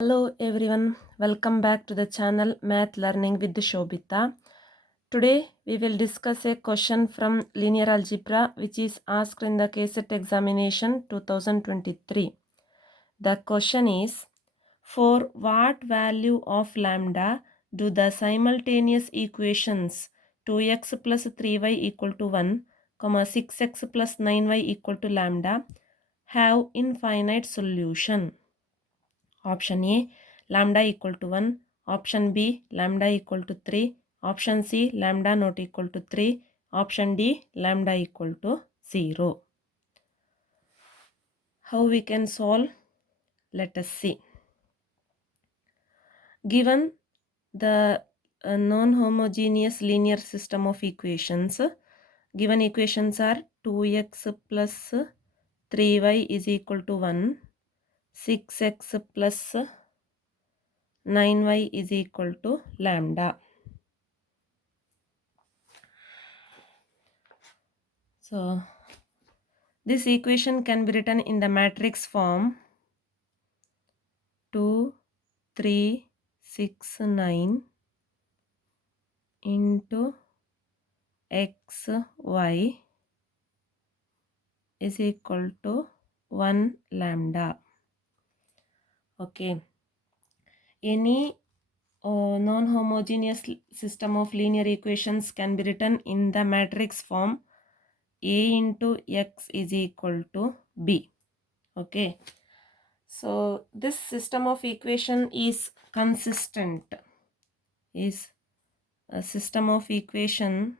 Hello everyone, welcome back to the channel Math Learning with Shobita. Today we will discuss a question from linear algebra which is asked in the KCET examination 2023. The question is, for what value of lambda do the simultaneous equations 2x plus 3y equal to 1, 6x plus 9y equal to lambda have infinite solution? Option A, lambda equal to 1. Option B, lambda equal to 3. Option C, lambda not equal to 3. Option D, lambda equal to 0. How we can solve? Let us see. Given the non-homogeneous linear system of equations, given equations are 2x plus 3y is equal to 1, 6x plus 9y is equal to lambda. So this equation can be written in the matrix form 2, 3, 6, 9 into x, y is equal to 1 lambda. Okay. Any non-homogeneous system of linear equations can be written in the matrix form A into x is equal to B. Okay. So this system of equation is consistent. Is a system of equations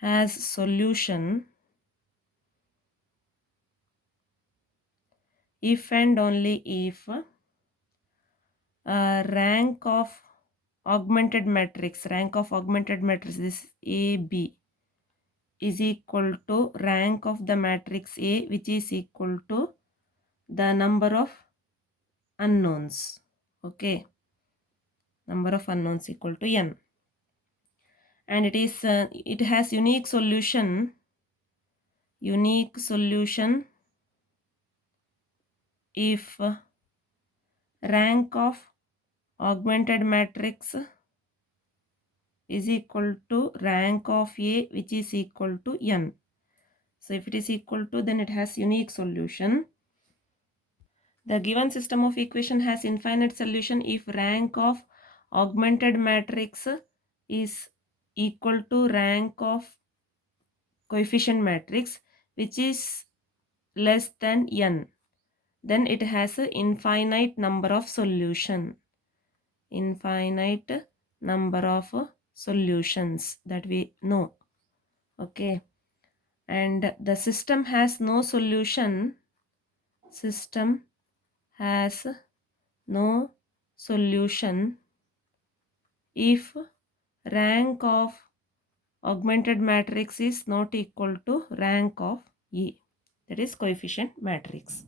has solution if and only if rank of augmented matrix this AB is equal to rank of the matrix A, which is equal to the number of unknowns. Okay, number of unknowns equal to n, and it has unique solution if rank of augmented matrix is equal to rank of A, which is equal to n. So if it is equal to, then it has unique solution. The given system of equation has infinite solution if rank of augmented matrix is equal to rank of coefficient matrix, which is less than n. Then it has an infinite number of solutions that we know. Okay, and the system has no solution if rank of augmented matrix is not equal to rank of E, that is coefficient matrix.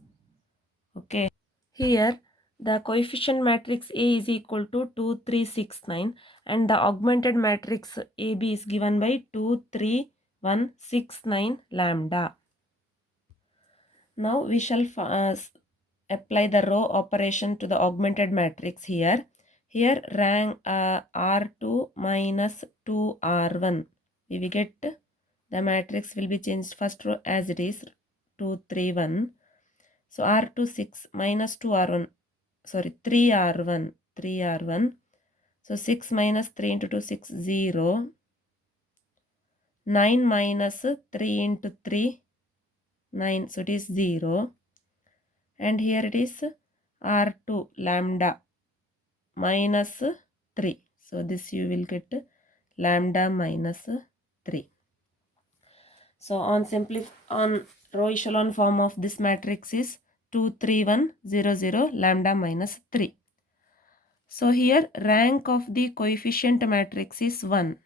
Okay, here the coefficient matrix A is equal to 2, 3, 6, 9, and the augmented matrix AB is given by 2, 3, 1, 6, 9 lambda. Now we shall apply the row operation to the augmented matrix here. Here rank R2 minus 2R1. We will get the matrix will be changed first row as it is 2, 3, 1. So R2 6 minus 2R1. Sorry, 3R1. So 6 minus 3 into 2, 6, 0. 9 minus 3 into 3, 9. So it is 0. And here it is R2 lambda minus 3. So this you will get lambda minus 3. So on row echelon form of this matrix is 2, 3, 1, 0, 0 lambda minus 3. So here rank of the coefficient matrix is 1.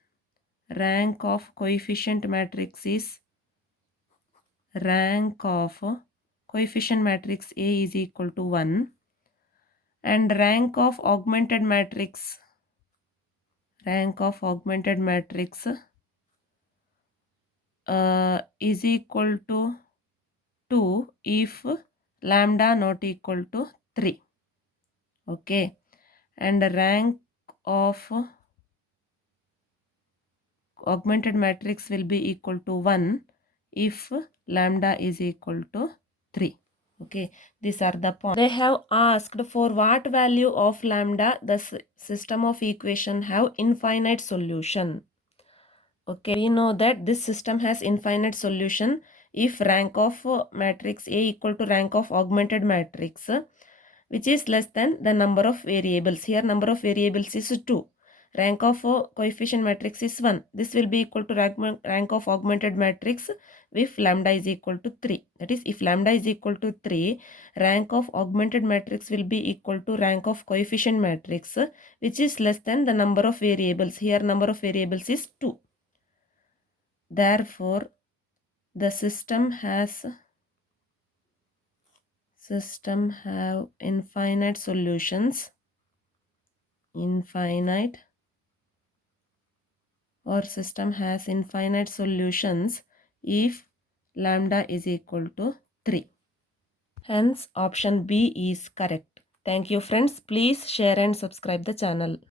Rank of coefficient matrix A is equal to 1, and rank of augmented matrix is equal to 2 if lambda not equal to 3. Okay, and the rank of augmented matrix will be equal to 1 if lambda is equal to 3. Okay, these are the points. They have asked for what value of lambda the system of equation have infinite solution. Okay, we know that this system has infinite solution if rank of matrix A equal to rank of augmented matrix, which is less than the number of variables. Here number of variables is 2. Rank of coefficient matrix is 1. This will be equal to rank of augmented matrix if lambda is equal to 3. That is, if lambda is equal to 3, rank of augmented matrix will be equal to rank of coefficient matrix, which is less than the number of variables. Here number of variables is 2. Therefore, the system have infinite solutions, system has infinite solutions if lambda is equal to 3. Hence, option B is correct. Thank you friends. Please share and subscribe the channel.